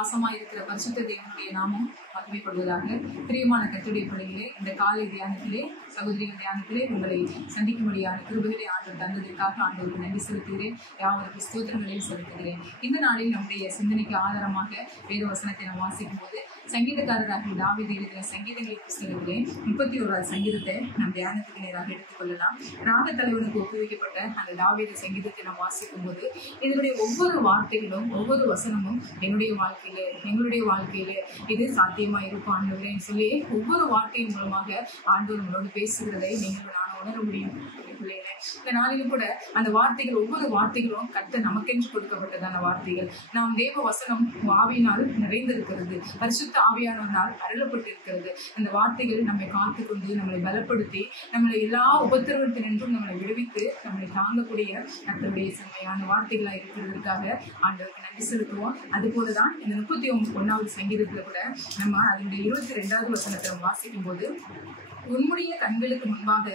வாசமாய் இருக்கிற பரிசுத்த தேவனுடைய நாமம் மகிமைப்படுவதாக. பிரியமான கர்த்தருடைய பிள்ளைகளே, இந்த காலை தியானத்திலே, சகோதரிகள் தியானத்திலே உங்களை சந்திக்கும்படியான கிருபைகளை ஆண்டவர் தந்ததற்காக ஆண்டவருக்கு நன்றி செலுத்துகிறேன். யாவருக்கு ஸ்தோத்திரங்களையும் செலுத்துகிறேன். இந்த நாளில் நம்முடைய சிந்தனைக்கு ஆதாரமாக வேத வசனத்தை நாம் வாசிக்கும் போது சங்கீதக்காரராகிய தாவீது எழுதின சங்கீதங்களின் புஸ்தகத்திலே 31வது சங்கீதத்தை நம் தியானத்துக்கு நேராக எடுத்துக்கொள்ளலாம். ராக தலைவனுக்கு ஒப்புவிக்கப்பட்ட அந்த தாவீது சங்கீதத்தை நாம் வாசிக்கும் போது இதனுடைய ஒவ்வொரு வார்த்தைகளும் ஒவ்வொரு வசனமும் எங்களுடைய வாழ்க்கையிலே இது சாத்தியமா இருக்கும் ஆண்டவரேன்னு சொல்லி ஒவ்வொரு வார்த்தையின் மூலமாக ஆண்டவர் உங்களோடு பேசுகிறதை நீங்கள் நான் உணர முடியும். இந்த நாளிலும் கூட அந்த வார்த்தைகள் ஒவ்வொரு வார்த்தைகளும் கர்த்தர் நமக்கென்று கொடுக்கப்பட்டதான வார்த்தைகள். நாம் தேவ வசனம் ஆவியினால் நிறைந்திருக்கிறது, பரிசுத்த ஆவியானவரால் அருளப்பட்டிருக்கிறது. அந்த வார்த்தைகள் நம்மை காத்து கொண்டு நம்மளை பலப்படுத்தி நம்மளை எல்லா உபத்திரவத்தினின்றும் நம்மளை விடுவித்து நம்மளை தாங்கக்கூடிய கர்த்தருடைய செம்மையான வார்த்தைகளா இருக்கிறதுக்காக ஆண்டவருக்கு நன்றி செலுத்துவோம். அது போலதான் இந்த 31வது சங்கீதத்துல கூட நம்ம அதனுடைய 22வது வசனத்தை வாசிக்கும் போது உன்னுடைய கண்களுக்கு முன்பாக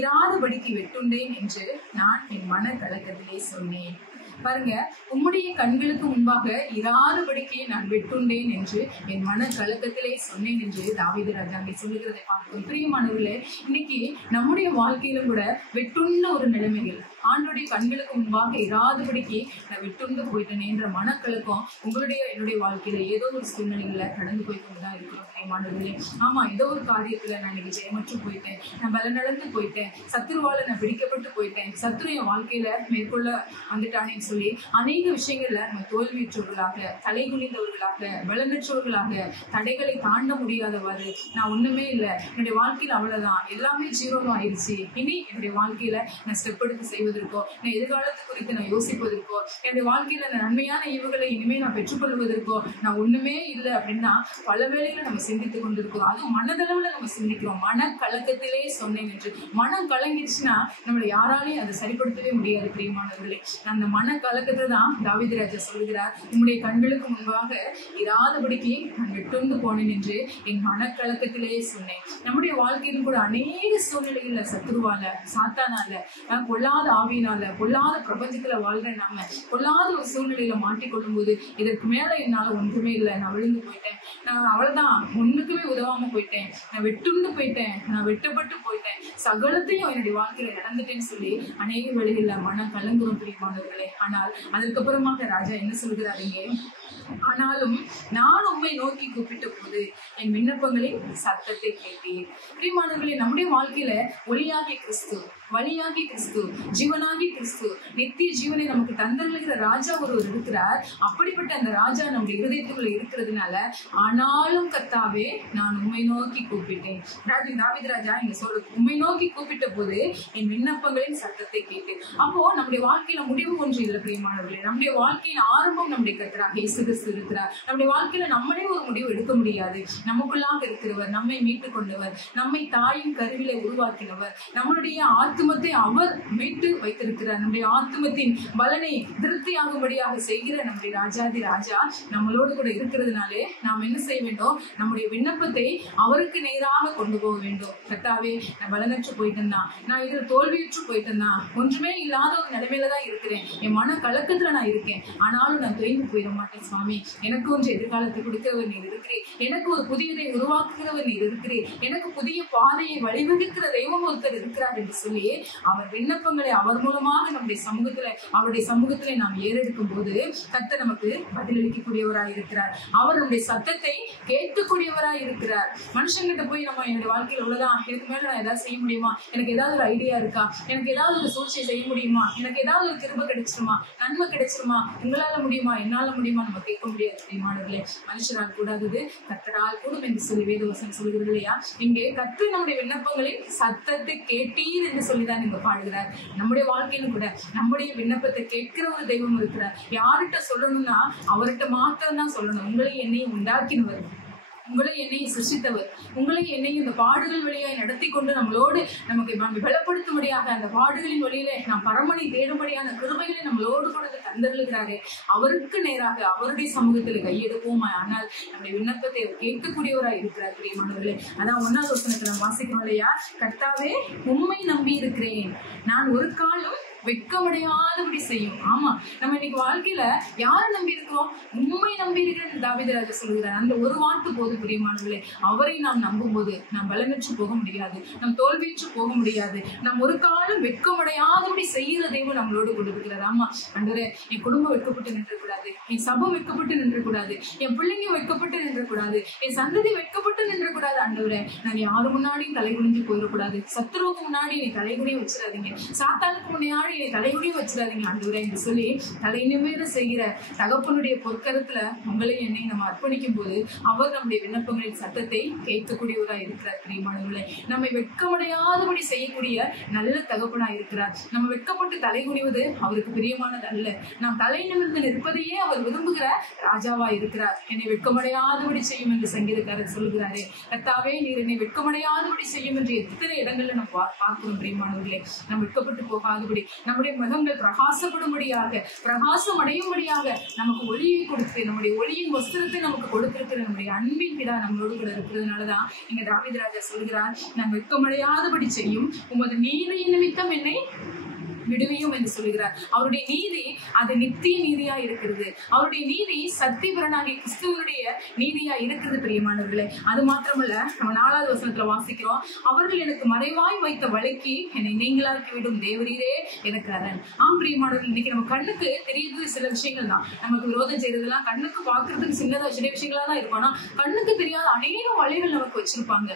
இராதபடிக்கு வெட்டுண்டேன் என்று நான் என் மன கலக்கத்திலே சொன்னேன். பாருங்க, உம்முடைய கண்களுக்கு முன்பாக இராதபடிக்கு நான் வெட்டுண்டேன் என்று என் மன கலக்கத்திலே சொன்னேன் என்று தாவீது ராஜா அங்கே சொல்லுகிறதை பார்க்கும். பிரியமானவர்களே, இன்னைக்கு நம்முடைய வாழ்க்கையிலும் கூட வெட்டுண்ட ஒரு நிலைமைகள், ஆண்டோடைய கண்களுக்கு முன்பாக இராதபடிக்கு நான் வெட்டுண்டு போயிட்டேன் என்ற மனக்கலக்கம் உங்களுடைய என்னுடைய வாழ்க்கையில ஏதோ ஒரு சூழ்நிலைகளை கடந்து போய்கொண்டுதான் இருக்கிறோம். பிரியமானவர்களே, ஆமா, ஏதோ ஒரு காரியத்துல நான் இன்னைக்கு ஜெயமற்று போயிட்டேன், நான் பலனடைந்து போயிட்டேன், சத்துருவால நான் பிடிக்கப்பட்டு போயிட்டேன், சத்துரு என் வாழ்க்கையில மேற்கொள்ள வந்துட்டானேன்னு சொல்லி அநேக விஷயங்கள்ல நம்ம தோல்வியற்றவர்களாக, தலைகுனிந்தவர்களாக, பலனற்றவர்களாக, தடைகளை தாண்ட முடியாதவாறு நான் ஒண்ணுமே இல்லை, என்னுடைய வாழ்க்கையில அவ்வளவுதான், எல்லாமே ஜீரோவா ஆயிடுச்சு, இனி என்னுடைய வாழ்க்கையில நான் ஸ்டெப் எடுத்து செய்வதற்கோ, நான் எதிர்காலத்து குறித்து நான் யோசிப்பதற்கோ, என்னுடைய வாழ்க்கையில அந்த நன்மையான ஈவுகளை இனிமே நான் பெற்றுக்கொள்வதற்கோ நான் ஒண்ணுமே இல்லை அப்படின்னா பல வேளையில நம்ம சிந்தித்துக் கொண்டிருக்கிறோம். அதுவும் மனதளவுல நம்ம சிந்திக்கிறோம். மனக்கலக்கத்திலே சொன்னேன் என்று. மனம் கலங்கிடுச்சுன்னா நம்மளை யாராலையும் அதை சரிப்படுத்தவே முடியாது. பிரியமானவர்களே, அந்த மனக்கலக்கத்தை தான் தாவீது ராஜா சொல்கிறார், உம்முடைய கண்களுக்கு முன்பாக இராதபடிக்கு நான் வெட்டுண்டு போனேன் என்று என் மனக்கலக்கத்திலேயே சொன்னேன். நம்முடைய வாழ்க்கையிலும் கூட அநேக சூழ்நிலைகள்ல சத்துருவால, சாத்தானால, பொல்லாத ஆவியினால, பொல்லாத பிரபஞ்சத்துல வாழ்ற நாம பொல்லாத ஒரு சூழ்நிலையில மாட்டிக்கொள்ளும் போது இதற்கு மேல என்னால ஒன்றுமே இல்லை, நான் விழுந்து போயிட்டேன், நான் அவ்வளவுதான், ஒண்ணுக்குமே உதவாம போயிட்டேன், நான் வெட்டுண்டு போயிட்டேன், நான் வெட்டப்பட்டு போயிட்டேன், சகலத்தையும் என்னுடைய வாழ்க்கையில இழந்துட்டேன்னு சொல்லி அநேக வேளைகள்ல மனம் கலங்குறோம். பிரியமானவர்களே, ஆனால் அதற்கப்புறமாக ராஜா என்ன சொல்கிறாருங்க, ஆனாலும் நான் உம்மை நோக்கி கூப்பிட்ட போது என் விண்ணப்பங்களின் சத்தத்தை கேட்டேன். பிரியமானவர்களே, நம்முடைய வாழ்க்கையில ஒளியாகிய கிறிஸ்து, வழியாகி கிறிஸ்து, ஜீவனாகி கிறிஸ்து, நித்திய ஜீவனை நமக்கு தந்தருகிற ராஜா ஒருவர் இருக்கிறார். அப்படிப்பட்ட அந்த ராஜா நம்முடைய இருதயத்துக்குள்ள இருக்கிறதுனால ஆனாலும் கர்த்தாவே நான் உம்மை நோக்கி கூப்பிட்டேன். தாவீது ராஜா இங்க சொல்ற உம்மை நோக்கி கூப்பிட்ட போது என் விண்ணப்பங்களின் சத்தத்தை கேட்டேன். அப்போ நம்முடைய வாழ்க்கையில முடிவு ஒன்று இல்லை. பிரியமானவர்களே, நம்முடைய வாழ்க்கையின் ஆரம்பம் நம்முடைய கர்த்தராகிய இயேசு கிறிஸ்து இருக்கிறார். நம்முடைய வாழ்க்கையில நம்மளே ஒரு முடிவு எடுக்க முடியாது. நமக்குள்ளாக இருக்கிறவர், நம்மை மீட்டு கொண்டவர், நம்மை தாயின் கருவிலை உருவாக்கினவர், நம்மளுடைய ஆத்துமத்தை அவர் மீட்டு வைத்திருக்கிறார். நம்முடைய ஆத்துமத்தின் பலனை திருப்தியாகும்படியாக செய்கிற நம்முடைய ராஜாதி ராஜா நம்மளோடு கூட இருக்கிறதுனாலே நாம் என்ன செய்ய வேண்டும், நம்முடைய விண்ணப்பத்தை அவருக்கு நேராக கொண்டு போக வேண்டும். கர்த்தாவே, நான் பலனற்று போயிட்டேன்னா, நான் இதில் தோல்வியுற்று போயிட்டேன்னா, ஒன்றுமே இல்லாத ஒரு நிலைமையில தான் இருக்கிறேன், என் மன கலக்கத்துல நான் இருக்கேன், ஆனாலும் நான் தொய்ந்து போயிட மாட்டேன் சுவாமி, எனக்கு ஒன்று எதிர்காலத்தை கொடுக்கிறவர் நீர் இருக்கிறேன், எனக்கு ஒரு புதியதை உருவாக்குகிறவர் நீர் இருக்கிறேன், எனக்கு புதிய பாதையை வழிவகுக்கிற தெய்வம் ஒருத்தர் இருக்கிறார் என்று சொல்லி அவர் விண்ணப்பங்களை அவர் மூலமாக நம்முடைய சமூகத்துல, அவருடைய சமூகத்திலே நாம் ஏறெடுக்கும் போது கர்த்தர் நமக்கு பதிலளிக்கக்கூடியவராய் இருக்கிறார். அவர் நம்முடைய சத்தத்தை கேட்கக்கூடியவராய் இருக்கிறார். மனுஷங்கிட்ட போய் நம்ம என்னுடைய வாழ்க்கையில் உள்ளதான், இதுக்கு மேல நான் ஏதாவது செய்ய முடியுமா, எனக்கு ஏதாவது ஒரு ஐடியா இருக்கா, எனக்கு ஏதாவது ஒரு சூழ்ச்சியை செய்ய முடியுமா, எனக்கு ஏதாவது ஒரு கிருபை கிடைச்சிருமா, நன்மை கிடைச்சிருமா, உங்களால முடியுமா, என்னால முடியுமா, நம்ம கேட்க முடியாது. பிரியமானவர்களே, மனுஷரால் கூடாதது கர்த்தரால் கூடும் என்று சொல்லி வேதவசனம் சொல்கிறது இல்லையா? இங்கே கர்த்தர் நம்முடைய விண்ணப்பங்களில் சத்தத்தை கேட்டீர் என்று சொல்லிதான் நீங்க பாடுகிறார். நம்முடைய வாழ்க்கையிலும் கூட நம்முடைய விண்ணப்பத்தை கேட்கிற ஒரு தெய்வம் இருக்கிறார். யார்கிட்ட சொல்லணும்னா அவர்கிட்ட மாத்திரம் தான் சொல்லணும். உங்களை என்னையும் உண்டாக்கினவர், உங்களை என்னையும் சிருஷ்டித்தவர், உங்களை என்னையும் இந்த பாடுகள் வழியாய் நடத்தி கொண்டு நம்மளோடு நமக்கு பலப்படுத்தும்படியாக அந்த பாடுகளின் வழியில நாம் பரமனை தேடும்படியான கிருபைகளை நம்மளோடு கூட தந்தருளுகிறாரே, அவருக்கு நேராக அவருடைய சமூகத்தில் கையெடுப்போம். ஆனால் நம்முடைய விண்ணப்பத்தை கேட்கக்கூடியவராய் இருக்கிறார். பிரியமானவர்களே, அதான் 1வது வசனத்தை நாம் வாசிக்கிறோம் இல்லையா? கர்த்தாவே, உம்மை நம்பி இருக்கிறேன், நான் ஒரு காலம் வெட்கமடையாதபடி செய்யும். ஆமா, நம்ம இன்னைக்கு வாழ்க்கையில யாரை நம்பி இருக்கிறோம்? உண்மை நம்பி இருக்கிறேன் தாவீது ராஜா சொல்கிறார். அந்த ஒரு வார்த்தை போது பிரியமானவர்களே. அவரை நாம் நம்பும் போது நாம் பலனற்று போக முடியாது, நம் தோல்வியற்று போக முடியாது. நாம் ஒரு காலம் வெட்கமடையாதபடி செய்கிற தெய்வம் நம்மளோடு கொடுக்கிறார். ஆமா ஆண்டவரே, என் குடும்பம் வெட்கப்பட்டு நின்றக்கூடாது, என் சபை வெட்கப்பட்டு நின்றக்கூடாது, என் பிள்ளைங்க வெட்கப்பட்டு நின்றக்கூடாது, என் சந்ததி வெட்கப்பட்டு நின்றக்கூடாது. ஆண்டவரே, நான் யாரு முன்னாடியும் தலை குனிஞ்சு போயிடக்கூடாது. சத்துருவுக்கு முன்னாடி என்னை தலைகுனியும் வச்சிடாதீங்க, சாத்தானுக்கு முன்னாடி என்னை தலைகுனியும் வச்சிடாதீங்க ஆண்டவரே என்று சொல்லி தலை நிமிர செய்கிற தகப்பனுடைய பொற்கரத்துல உங்களை என்னை நம்ம அர்ப்பணிக்கும் போது அவர் நம்முடைய விண்ணப்பங்களின் சத்தத்தை கேட்கக்கூடியவராய் இருக்கிறார். பிரியமானவர்களே, நம்மை வெட்கமடையாதபடி செய்யக்கூடிய நல்ல தகப்பனாய் இருக்கிறார். நம்ம வெட்கப்பட்டு தலை குனிவது அவருக்கு பிரியமானது அல்ல. நாம் தலை நிமிர்ந்து நிற்பதையே அவர் விரும்புகிற ராஜாவா இருக்கிறார். என்னை வெட்கமடையாதபடி செய்யும் என்று சங்கீதக்காரர் சொல்கிறாரே. கர்த்தாவே, நீர் என்னை வெட்கமடையாதபடி செய்யும் என்று எத்தனை இடங்கள்ல நம்ம பார்க்கிறோம். பிரியமானவர்களே, நம்ம வெட்கப்பட்டு போகாதபடி, நம்முடைய முகங்கள் பிரகாசப்படும்படியாக, பிரகாசம் அடையும்படியாக நமக்கு ஒளியை கொடுத்து, நம்முடைய ஒளியின் வஸ்திரத்தை நமக்கு கொடுத்திருக்கிற நம்முடைய அன்பின் பிதா நம்மளோடு கூட இருக்கிறதுனாலதான் இங்க தாவீது ராஜா சொல்கிறார், நான் வெட்கமடையாதபடி செய்யும் உமது நீதியின் நிமித்தம் என்னை விடுவியும் என்று சொல்கிறார். அவருடைய நீதி அது நித்திய நீதியா இருக்கிறது. அவருடைய நீதி சத்தியபரனாகிய கிறிஸ்துவனுடைய நீதியா இருக்கிறது. பிரியமானவர்களே, அது மாத்திரமல்ல, நம்ம 4வது வசனத்துல வாசிக்கிறோம், அவர்கள் எனக்கு மறைவாய் வைத்த வழிக்கு என்னை நீங்களாக்கி விடும் தேவரீரே எனக்கு அரண். பிரியமானவர்கள், இன்னைக்கு நம்ம கண்ணுக்கு தெரியுது சில விஷயங்கள் தான். நமக்கு விரோதம் செய்யறதுலாம் கண்ணுக்கு பாக்குறதுக்கு சின்ன விஷயங்களா தான் இருக்கும். ஆனா கண்ணுக்கு தெரியாத அநேக வலைகள் நமக்கு வச்சிருப்பாங்க.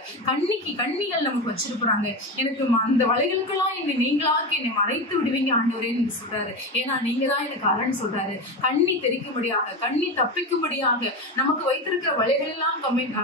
கண்ணிகள் நமக்கு வச்சிருப்பாங்க. எனக்கு அந்த வலைகளுக்கெல்லாம் என்னை நீங்களாக்கி என்னை மறைத்து விடுவீங்க ஆண்டவரேன்னு சொல்றாரு. ஏன்னா நீங்க தான் எனக்கு அரண் சொல்றாரு. கண்ணி தெரிக்கும்படியாக, கண்ணி தப்பிக்கும்படியாக நமக்கு வைத்திருக்கிற வலைகள் எல்லாம்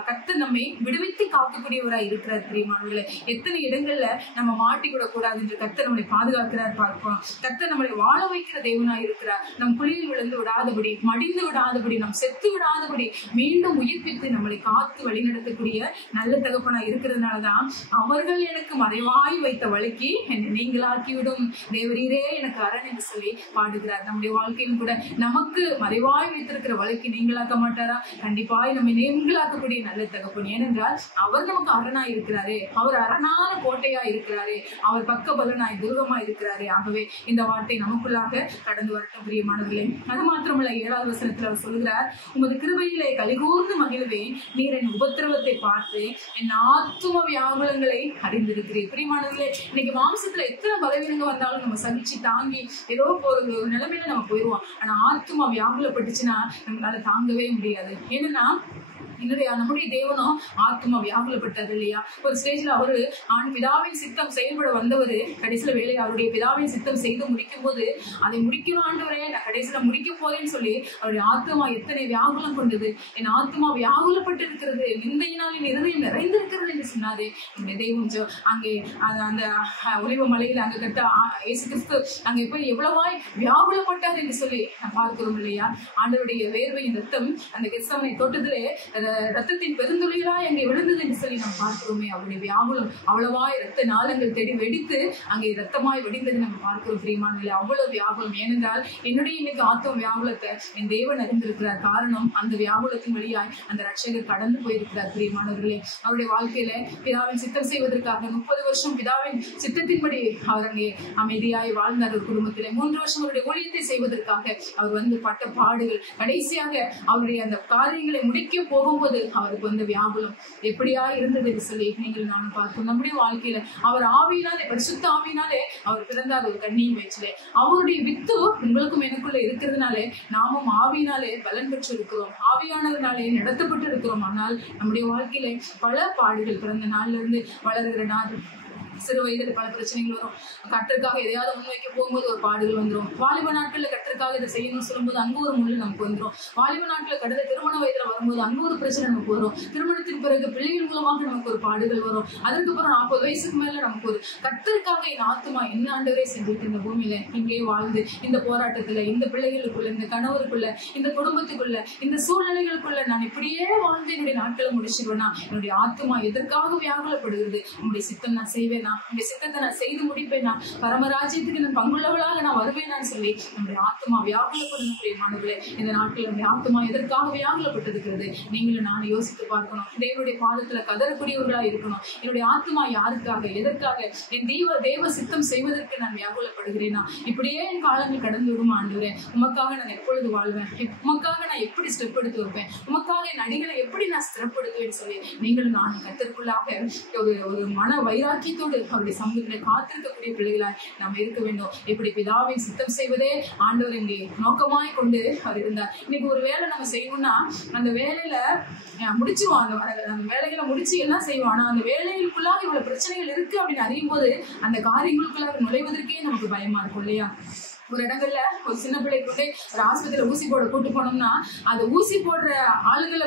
கத்து நம்மை விடுவித்து காக்கக்கூடியவராய் இருக்கிறார். பிரியமானவர்களே, எத்தனை இடங்கள்ல நம்ம மாட்டிக்கூட கூடாது என்று கர்த்தர் நம்மளை பாதுகாக்கிறார் பார்ப்போம். கர்த்தர் நம்மளை வாழ வைக்கிற தேவனாய் இருக்கிறார். நம் குழியில் விழுந்து விடாதபடி, மடிந்து விடாதபடி, நம் செத்து விடாதபடி மீண்டும் உயிர்ப்பித்து நம்மளை காத்து வழிநடத்தக்கூடிய நல்ல தகப்பனாய் இருக்கிறதுனாலதான் அவர்கள் எனக்கு மறைவாய் வைத்த வழிக்கு என்னை நீங்களாக்கிவிடும் தேவரீரே எனக்கு அரண் என்று சொல்லி பாடுகிறார். நம்முடைய வாழ்க்கையும் கூட நமக்கு மறைவாய் வைத்திருக்கிற வழிக்கு நீங்களாக்க மாட்டாரா? கண்டிப்பாய் நம்மை நீங்களாக்கக்கூடிய நல்ல தகப்பன். ஏனென்றால் அவர் நமக்கு அரணாய் இருக்கிறாரே, அவர் அரணான கோட்டையா இருக்கிறாரே, அவர் பக்க பலனாய் துருகமாய் இருக்கிறாரே. ஆகவே இந்த வார்த்தை நமக்குள்ளாக கடந்து வரட்டும் பிரியமானவர்களே. அது மாத்திரமல்ல, 7வது வசனத்தில் அவர் சொல்கிறார், உமது கிருபையிலே கலிகூர்ந்து மகிழ்வேன், நீர் என் உபத்திரவத்தை பார்த்து என் ஆத்தும வியாகுலங்களை அறிந்திருக்கிறேன். பிரியமானவர்களே, இன்னைக்கு மாம்சத்துல எத்தனை பலவீனங்கள் வந்தாலும் நம்ம சகிச்சு தாங்கி ஏதோ ஒரு நிலைமையில நம்ம போயிடுவோம். ஆனா ஆத்துமா வியாகுலப்பட்டுச்சுன்னா நம்மளால தாங்கவே முடியாது. ஏன்னா நம்முடைய தேவனும் ஆத்மா வியாகுலப்பட்டார் இல்லையா? ஒரு ஸ்டேஜ்ல அவரு பிதாவின் சித்தம் செயல்பட வந்தவர் கடைசியில வேலையை அவருடைய பிதாவின் சித்தம் செய்து முடிக்கும் போது அதை முடிக்கணும் ஆண்டவரே, நான் கடைசியில முடிக்க போறேன்னு சொல்லி அவருடைய ஆத்மா எத்தனை வியாகுலம் கொண்டது. என் ஆத்மா வியாகுலப்பட்டு இருக்கிறது, நிந்தையினால் என் இருதயம் நிறைந்திருக்கிறது என்று சொன்னாரு. என்னுடைய தெய்வம் அங்கே அந்த ஒலிவ மலையில அங்க கட்ட இயேசு கிறிஸ்து அங்க எப்படி எவ்வளவாய் வியாகுலப்பட்டார் என்று சொல்லி நான் பார்க்கிறோம் இல்லையா? ஆண்டவருடைய வேர்வையின் ரத்தம் அந்த கெத்சமனே தோட்டத்திலே ரத்தத்தின் பெருந்துளிகளா அங்கே விழுந்தது என்று சொல்லி நாம் பார்க்கிறோமே. அவருடைய வியாகுலம் அவ்வளவாய் ரத்த நாளங்கள் தேடி வெடித்து அங்கே ரத்தமாய் வெடிந்தது நம்ம பார்க்கிறோம் பிரியமானவர்களே. அவ்வளவு வியாகுலம். ஏனென்றால் என்னுடைய இன்னைக்கு ஆத்ம வியாகுலத்தை என் தேவன் அறிந்திருக்கிறார். காரணம், அந்த வியாகுலத்தின் வழியாய் அந்த ரட்சகர் கடந்து போயிருக்கிறார் பிரியமானவர்களே. அவருடைய வாழ்க்கையில பிதாவின் சித்தம் செய்வதற்காக 30 வருஷம் பிதாவின் சித்தத்தின்படி அவர் அங்கே அமைதியாய் வாழ்ந்தார். ஒரு குடும்பத்திலே 3 வருஷம் அவருடைய ஊழியத்தை செய்வதற்காக அவர் வந்து பட்ட பாடுகள், கடைசியாக அவருடைய அந்த காரியங்களை முடிக்க போகும்போது அவருக்கு வந்து வியாகுலம் எப்படியா இருந்தது என்று சொல்லி நீங்கள் நானும் பார்த்தோம். நம்முடைய வாழ்க்கையில அவர் ஆவியினாலே, பரிசுத்த ஆவியினாலே அவர் பிறந்தார் ஒரு கன்னியின் வயிற்றிலே. அவருடைய வித்து உங்களுக்கும் எனக்குள்ள இருக்கிறதுனாலே நாமும் ஆவியினாலே பலன் பெற்று இருக்கிறோம், ஆவியானவர்னாலே நடத்தப்பட்டு இருக்கிறோம். ஆனால் நம்முடைய வாழ்க்கையில பல பாடுகள், பிறந்த நாள்ல இருந்து வளர்கிற நாள், சிறு வயதில் பல பிரச்சனைகள் வரும். கர்த்தருக்காக எதையாவது முன்வைக்க போகும்போது ஒரு பாடுகள் வந்துடும். வாலிப நாட்கள்ல கர்த்தருக்காக இதை செய்யணும்னு சொல்லும்போது அங்கு ஒரு முள்ளு நமக்கு வந்துடும். வாலிப நாட்கள் கடந்த திருமண வயதுல வரும்போது அங்கு ஒரு பிரச்சனை நமக்கு வரும். திருமணத்தின் பிறகு பிள்ளைகள் மூலமாக நமக்கு ஒரு பாடுகள் வரும். அதுக்கப்புறம் 40 வயசுக்கு மேல நமக்கு ஒரு கர்த்தருக்காக என் ஆத்துமா என்ன ஆண்டவரே செஞ்சுட்டு இந்த பூமியில இங்கே வாழ்ந்து இந்த போராட்டத்துல, இந்த பிள்ளைகளுக்குள்ள, இந்த கணவருக்குள்ள, இந்த குடும்பத்துக்குள்ள, இந்த சூழ்நிலைகளுக்குள்ள நான் இப்படியே வாழ்ந்து என்னுடைய நாட்களை முடிச்சிருவேன்னா என்னுடைய ஆத்துமா எதற்காக வியாகுலப்படுகிறது? உங்களுடைய சித்தம் நான் செய்வேன், செய்வேனா, உங்களுடைய சித்தத்தை நான் செய்து முடிப்பேனா, பரமராஜ்யத்துக்கு நான் பங்குள்ளவளாக நான் வருவேனான்னு சொல்லி நம்முடைய ஆத்மா வியாகுலப்படணும். பிரியமானவர்களே, இந்த நாட்கள் நம்முடைய ஆத்மா எதற்காக வியாகுலப்பட்டிருக்கிறது? நீங்களும் நானும் யோசித்து பார்க்கணும். தேவனுடைய பாதத்துல கதறக்கூடியவர்களா இருக்கணும். என்னுடைய ஆத்மா யாருக்காக, எதற்காக, என் தேவ சித்தம் செய்வதற்கு நான் வியாகுலப்படுகிறேனா? இப்படியே என் காலங்கள் கடந்து விடும் ஆண்டவரே. உமக்காக நான் எப்பொழுது வாழ்வேன்? உமக்காக நான் எப்படி ஸ்டெப் எடுத்து வைப்பேன்? உமக்காக என் அடிகளை எப்படி நான் ஸ்திரப்படுத்துவேன்னு சொல்லி நீங்களும் நான் கத்திற்குள்ளாக ஒரு மன வைராக்கியத்தோடு அவருடைய சமூகத்திலே காத்திருக்கக்கூடிய பிள்ளைகளாய் நாம் இருக்க வேண்டும். எப்படி பிதாவின் சித்தம் செய்வதே ஆண்டவர் இங்கே நோக்கமாய் கொண்டு அவர் இருந்தார். இன்னைக்கு ஒரு வேலை நம்ம செய்யணும்னா அந்த வேலையில முடிச்சுவோம். அந்த வேலைகளை முடிச்சு எல்லாம் செய்வோம். ஆனா அந்த வேலைகளுக்குள்ளாக இவ்வளவு பிரச்சனைகள் இருக்கு அப்படின்னு அறியும் போது அந்த காரியங்களுக்குள்ளாக நுழைவதற்கே நமக்கு பயமா இருக்கும் இல்லையா? ஒரு இடங்கள்ல ஒரு சின்ன பிள்ளை கொண்டு ஒரு ஆஸ்பத்திரியில ஊசி போட கூட்டு போனோம்னா அந்த ஊசி போடுற ஆள்களை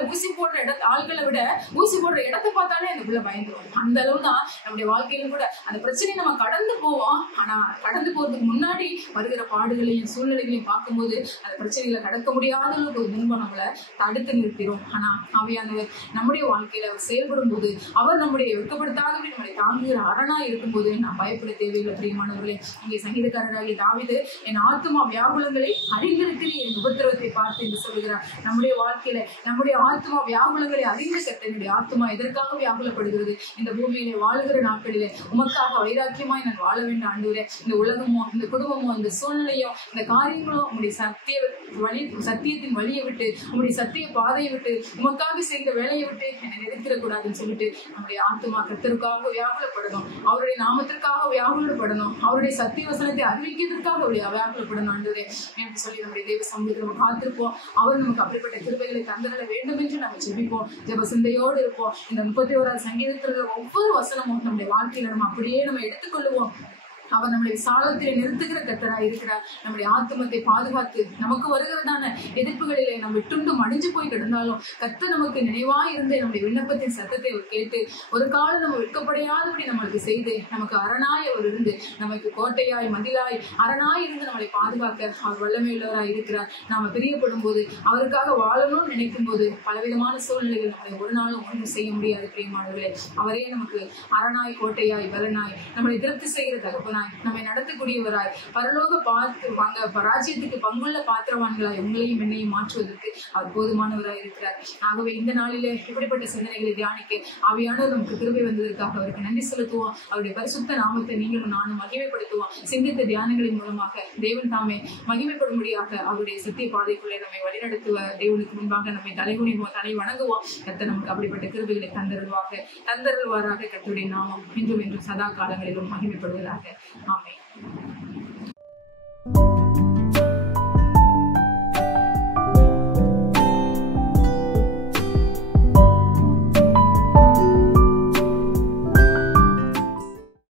விட ஊசி போடுற இடத்தை பார்த்தாலே அந்த பிள்ளை பயந்துரும். அந்த அளவு தான் நம்முடைய வாழ்க்கையிலும் கூட அந்த பிரச்சனையை நம்ம கடந்து போவோம். ஆனா கடந்து போறதுக்கு முன்னாடி வருகிற பாடுகளையும் சூழ்நிலைகளையும் பார்க்கும்போது அந்த பிரச்சனைகளை கடக்க முடியாத அளவுக்கு ஒரு துன்பம் நம்மளை தடுத்து நிறுத்திடும். ஆனா ஆவியானவர் நம்முடைய வாழ்க்கையில அவர் செயல்படும் போது அவர் நம்முடைய வெட்கப்படுத்தாதபடி நம்மளை தாங்குகிற அரணா இருக்கும்போது நான் பயப்பட தேவையில்லை. பிரியமானவர்களே, இங்கே சங்கீதக்காரராகிய தாவீது என் ஆத்மா வியாகுலங்களை அறிந்திருக்கிறேன் என் உபத்திரவத்தை பார்த்து என்று சொல்லுகிறார். நம்முடைய வாழ்க்கையில நம்முடைய ஆத்மா வியாகுலங்களை அறிந்து கட்ட என்னுடைய ஆத்மா எதற்காக வியாகுலப்படுகிறது? இந்த பூமியிலே வாழுகிற நாட்களிலே உமக்காக வைராக்கியமாய் நான் வாழ வேண்டும் ஆண்டவரே. இந்த உலகமோ, இந்த குடும்பமோ, இந்த சூழ்நிலையோ, இந்த காரியங்களோ உங்களுடைய சத்தியத்தின் வழியை விட்டு, உங்களுடைய சத்திய பாதையை விட்டு, உமக்காக செய்கிற வேலையை விட்டு என்னை நிறுத்திடக்கூடாதுன்னு சொல்லிட்டு நம்முடைய ஆத்மா கர்த்தருக்காக வியாகுலப்படணும். அவருடைய நாமத்திற்காக வியாகுலப்படணும். அவருடைய சத்திய வசனத்தை அறிவிக்கிறதுக்காக வியாகுலப்படணும் ஆண்டவரே என்று சொல்லி நம்முடைய தேவ சமூகத்தில் நம்ம காத்திருப்போம். அவர் நமக்கு அப்படிப்பட்ட கிருபைகளை தந்தரல வேண்டும் என்று நம்ம ஜெபிப்போம். ஜெப சிந்தையோடு இருப்போம். இந்த 31வது சங்கீதத்தில் ஒவ்வொரு வசனமும் நம்முடைய வாழ்க்கையில நம்ம அப்படியே நம்ம எடுத்துக்கொள்ளுவோம். அவர் நம்முடைய விசாலத்திலே நிறுத்துகிற கர்த்தராய் இருக்கிறார். நம்முடைய ஆத்மத்தை பாதுகாத்து நமக்கு வருகிறதான எதிர்ப்புகளிலே நம்ம விட்டுண்டு மடிஞ்சு போய் கிடந்தாலும் கர்த்தர் நமக்கு நினைவாய் இருந்து நம்முடைய விண்ணப்பத்தின் சத்தத்தை அவர் கேட்டு ஒரு காலம் நம்ம வெட்கப்படையாதபடி நம்மளுக்கு செய்து நமக்கு அரணாய் அவர் இருந்து நமக்கு கோட்டையாய் மதிலாய் அரணாய் இருந்து நம்மளை பாதுகாக்க அவர் வல்லமையுள்ளவராய் இருக்கிறார். நாம பிரியப்படும் போது அவருக்காக வாழணும்னு நினைக்கும் போது பலவிதமான சூழ்நிலைகள் நம்மளை ஒரு நாளும் ஒன்றும் செய்ய முடியாது. பிரியமானவர்களே, அவரே நமக்கு அரணாய் கோட்டையாய் பலனாய் நம்மளை திருப்தி செய்கிற தகப்பனாய் நம்மை நடத்தக்கூடியவராய் பரலோக ராஜ்யத்துக்கு பங்குள்ள பாத்திரவான்களாய் உங்களையும் என்னையும் மாற்றுவதற்கு அவர் போதுமானவராய் இருக்கிறார். ஆகவே இந்த நாளிலே இப்படிப்பட்ட சிந்தனைகளை தியானிக்க ஆவியானவர் நமக்கு கிருபை வந்ததற்காக அவருக்கு நன்றி செலுத்துவோம். அவருடைய பரிசுத்த நாமத்தை நீங்களும் நானும் மகிமைப்படுத்துவோம். சிந்தித்த தியானங்களின் மூலமாக தேவன் தாமே மகிமைப்படும்படியாக அவருடைய சத்திய பாதைக்குள்ளே நம்மை வழிநடத்துவ தேவனுக்கு முன்பாக நம்மை தலை வணங்குவோம். கர்த்தர் நமக்கு அப்படிப்பட்ட கிருபைகளை தந்தருள்வாராக. கர்த்தருடைய நாமம் இன்றும் என்றும் சதா காலங்களிலும் மகிமைப்படுவதாக. ஆமென்.